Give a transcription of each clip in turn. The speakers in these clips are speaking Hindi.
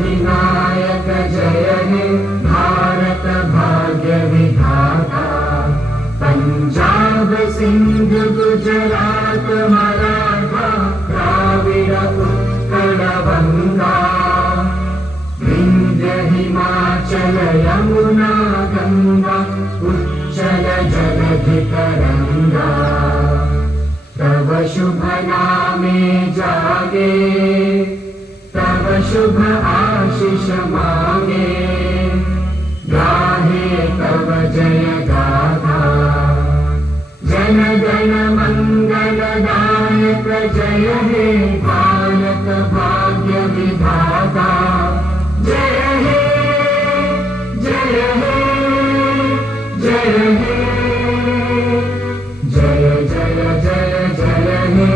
अधिनायक जय हे भारत भाग्य विधाता। पंजाब सिंध गुजरात मराठा द्राविड़ उत्कल बंगा। विंध्य हिमाचल यमुना गंगा उच्चल जलधि तरंगा। तव शुभ नामे जागे तव शुभ आशीष मांगे। गाहे तव जय गाथा जन गण मंगल दायक जय हे भारत भाग्य विधाता। जय हे जय हे जय हे जय जय जय जय हे।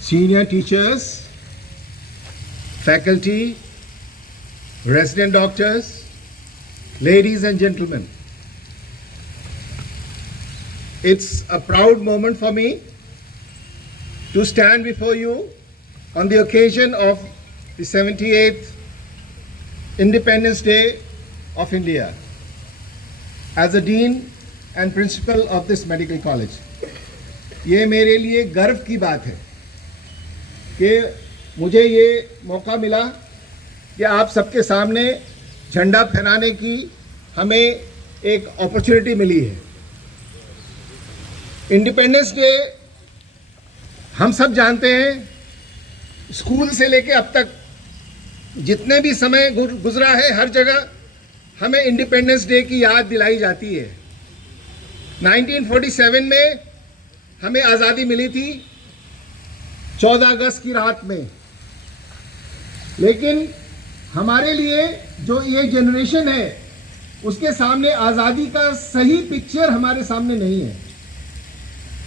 Senior teachers, faculty, resident doctors, ladies and gentlemen, it's a proud moment for me to stand before you on the occasion of the 78th Independence Day of India as the Dean and Principal of this medical college. ये मेरे लिए गर्व की बात है कि मुझे ये मौका मिला कि आप सबके सामने झंडा फहराने की हमें एक अपॉर्चुनिटी मिली है। इंडिपेंडेंस डे हम सब जानते हैं, स्कूल से लेके अब तक जितने भी समय गुजरा है हर जगह हमें इंडिपेंडेंस डे की याद दिलाई जाती है। 1947 में हमें आज़ादी मिली थी 14 अगस्त की रात में, लेकिन हमारे लिए जो ये जनरेशन है उसके सामने आज़ादी का सही पिक्चर हमारे सामने नहीं है।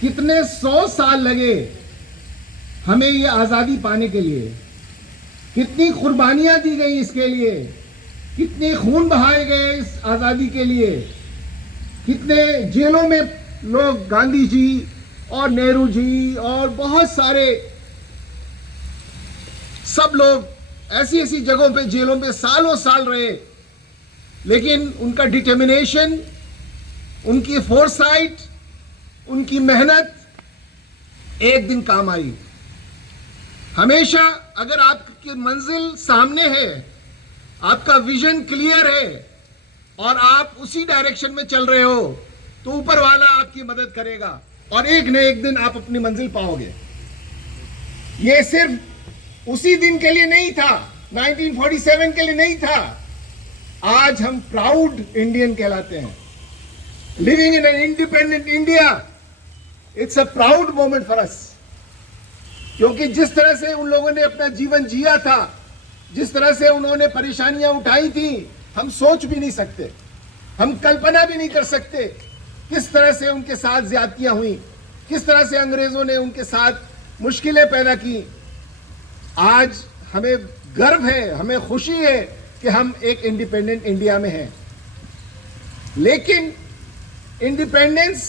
कितने 100 साल लगे हमें ये आज़ादी पाने के लिए, कितनी कुर्बानियां दी गई इसके लिए, कितने खून बहाए गए इस आज़ादी के लिए, कितने जेलों में लोग, गांधी जी और नेहरू जी और बहुत सारे सब लोग ऐसी ऐसी जगहों पे जेलों पे सालों साल रहे, लेकिन उनका डिटर्मिनेशन, उनकी फोरसाइट, उनकी मेहनत एक दिन काम आई। हमेशा अगर आपकी मंजिल सामने है, आपका विजन क्लियर है और आप उसी डायरेक्शन में चल रहे हो तो ऊपर वाला आपकी मदद करेगा और एक न एक दिन आप अपनी मंजिल पाओगे। ये सिर्फ उसी दिन के लिए नहीं था, 1947 के लिए नहीं था। आज हम प्राउड इंडियन कहलाते हैं। Living in an independent India, it's a proud moment for us. क्योंकि जिस तरह से उन लोगों ने अपना जीवन जिया था, जिस तरह से उन्होंने परेशानियां उठाई थी, हम सोच भी नहीं सकते, हम कल्पना भी नहीं कर सकते किस तरह से उनके साथ ज्यादतियां हुई, किस तरह से अंग्रेजों ने उनके साथ मुश्किलें पैदा की। आज हमें गर्व है, हमें खुशी है कि हम एक इंडिपेंडेंट इंडिया में हैं। लेकिन इंडिपेंडेंस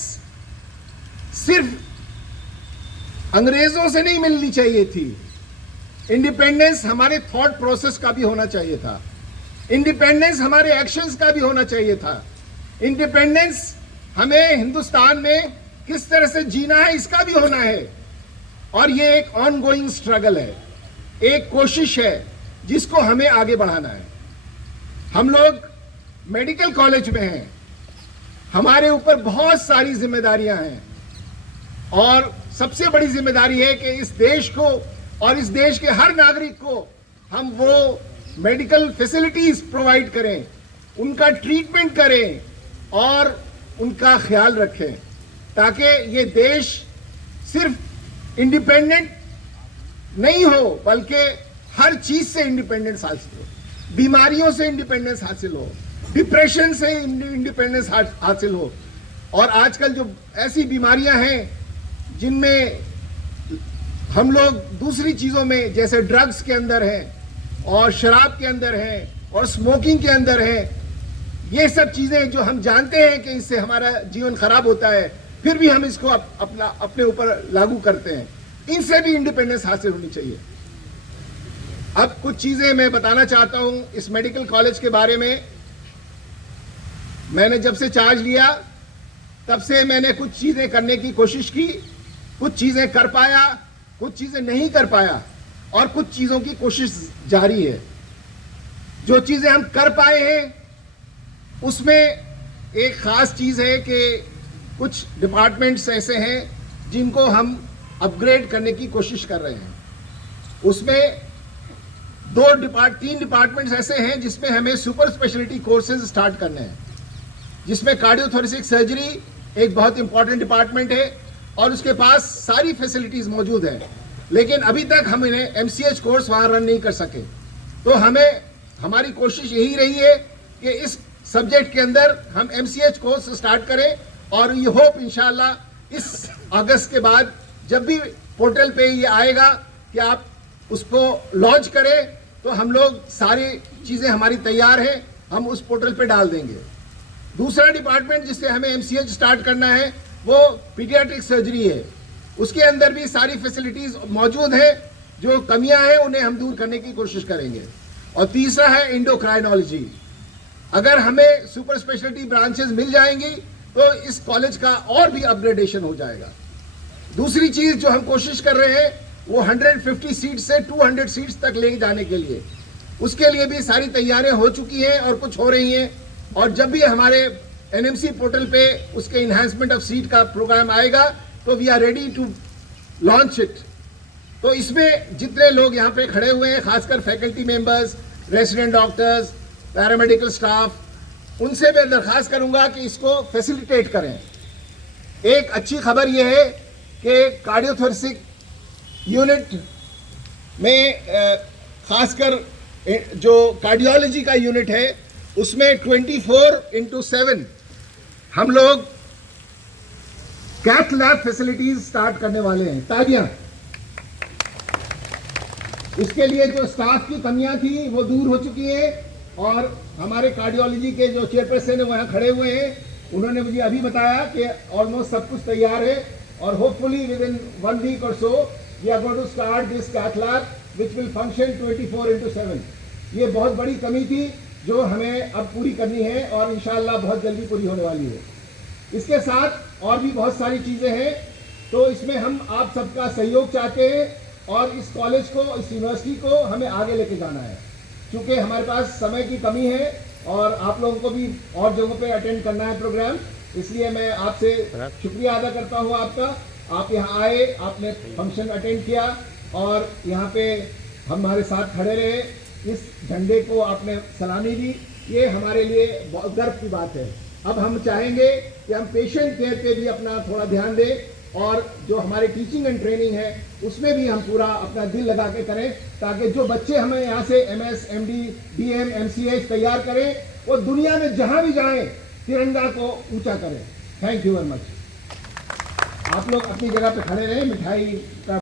सिर्फ अंग्रेजों से नहीं मिलनी चाहिए थी। इंडिपेंडेंस हमारे थॉट प्रोसेस का भी होना चाहिए था। इंडिपेंडेंस हमारे एक्शंस का भी होना चाहिए था। इंडिपेंडेंस हमें हिंदुस्तान में किस तरह से जीना है इसका भी होना है। और ये एक ऑनगोइंग स्ट्रगल है, एक कोशिश है जिसको हमें आगे बढ़ाना है। हम लोग मेडिकल कॉलेज में हैं, हमारे ऊपर बहुत सारी जिम्मेदारियां हैं और सबसे बड़ी जिम्मेदारी है कि इस देश को और इस देश के हर नागरिक को हम वो मेडिकल फैसिलिटीज प्रोवाइड करें, उनका ट्रीटमेंट करें और उनका ख्याल रखें, ताकि ये देश सिर्फ इंडिपेंडेंट नहीं हो बल्कि हर चीज से इंडिपेंडेंस हासिल हो। बीमारियों से इंडिपेंडेंस हासिल हो, डिप्रेशन से इंडिपेंडेंस हासिल हो। और आजकल जो ऐसी बीमारियां हैं जिनमें हम लोग दूसरी चीज़ों में जैसे ड्रग्स के अंदर हैं और शराब के अंदर हैं और स्मोकिंग के अंदर हैं, ये सब चीज़ें जो हम जानते हैं कि इससे हमारा जीवन खराब होता है, फिर भी हम इसको अपने ऊपर लागू करते हैं, इनसे भी इंडिपेंडेंस हासिल होनी चाहिए। अब कुछ चीज़ें मैं बताना चाहता हूँ इस मेडिकल कॉलेज के बारे में। मैंने जब से चार्ज लिया तब से मैंने कुछ चीज़ें करने की कोशिश की, कुछ चीज़ें कर पाया, कुछ चीज़ें नहीं कर पाया और कुछ चीज़ों की कोशिश जारी है। जो चीज़ें हम कर पाए हैं उसमें एक ख़ास चीज़ है कि कुछ डिपार्टमेंट्स ऐसे हैं जिनको हम अपग्रेड करने की कोशिश कर रहे हैं। उसमें 3 डिपार्टमेंट्स ऐसे हैं जिसमें हमें सुपर स्पेशलिटी कोर्सेज स्टार्ट करने हैं, जिसमें कार्डियोथोरेसिक सर्जरी एक बहुत इंपॉर्टेंट डिपार्टमेंट है और उसके पास सारी फैसिलिटीज़ मौजूद हैं, लेकिन अभी तक हम इन्हें MCH कोर्स वहाँ रन नहीं कर सके। तो हमारी कोशिश यही रही है कि इस सब्जेक्ट के अंदर हम MCH कोर्स स्टार्ट करें और ये होप इंशाल्लाह इस अगस्त के बाद जब भी पोर्टल पे ये आएगा कि आप उसको लॉन्च करें तो हम लोग सारी चीज़ें हमारी तैयार हैं, हम उस पोर्टल पे डाल देंगे। दूसरा डिपार्टमेंट जिससे हमें MCH स्टार्ट करना है वो पीडियाट्रिक सर्जरी है। उसके अंदर भी सारी फैसिलिटीज़ मौजूद हैं, जो कमियां हैं उन्हें हम दूर करने की कोशिश करेंगे। और तीसरा है एंडोक्राइनोलॉजी। अगर हमें सुपर स्पेशलिटी ब्रांचेस मिल जाएंगी तो इस कॉलेज का और भी अपग्रेडेशन हो जाएगा। दूसरी चीज़ जो हम कोशिश कर रहे हैं वो 150 सीट से 200 सीट्स तक ले जाने के लिए, उसके लिए भी सारी तैयारियां हो चुकी हैं और कुछ हो रही हैं। और जब भी हमारे NMC पोर्टल पे उसके इन्हांसमेंट ऑफ सीट का प्रोग्राम आएगा तो we are ready to launch it. तो इसमें जितने लोग यहाँ पे खड़े हुए हैं, खासकर faculty members, resident doctors, paramedical staff, उनसे मैं दरख्वास्त करूँगा कि इसको फैसिलिटेट करें। एक अच्छी खबर यह है कि कार्डियोथोरेसिक यूनिट में खासकर जो कार्डियोलॉजी का यूनिट है उसमें 24/7 हम लोग कैथ लैब फैसिलिटीज स्टार्ट करने वाले हैं। तालियां। इसके लिए जो स्टाफ की कमियां थी वो दूर हो चुकी है और हमारे कार्डियोलॉजी के जो चेयरपर्सन है वहाँ खड़े हुए हैं, उन्होंने मुझे अभी बताया कि ऑलमोस्ट सब कुछ तैयार है और होपफुली विद इन 1 वीक और so we are going to start this cath lab which will function 24/7। ये बहुत बड़ी कमी थी जो हमें अब पूरी करनी है और इंशाल्लाह बहुत जल्दी पूरी होने वाली है। इसके साथ और भी बहुत सारी चीज़ें हैं, तो इसमें हम आप सबका सहयोग चाहते हैं और इस कॉलेज को, इस यूनिवर्सिटी को हमें आगे लेके जाना है। क्योंकि हमारे पास समय की कमी है और आप लोगों को भी और जगहों पे अटेंड करना है प्रोग्राम, इसलिए मैं आपसे शुक्रिया अदा करता हूँ आपका। आप यहाँ आए, आपने फंक्शन अटेंड किया और यहाँ पे हमारे साथ खड़े रहे, इस झंडे को आपने सलामी दी, ये हमारे लिए बहुत गर्व की बात है। अब हम चाहेंगे कि हम पेशेंट केयर पे भी अपना थोड़ा ध्यान दें और जो हमारे टीचिंग एंड ट्रेनिंग है उसमें भी हम पूरा अपना दिल लगा के करें, ताकि जो बच्चे हमें यहाँ से MS, MD, DM, MCH तैयार करें वो दुनिया में जहाँ भी जाएं तिरंगा को ऊंचा करें। Thank you very much. आप लोग अपनी जगह पे खड़े रहें, मिठाई का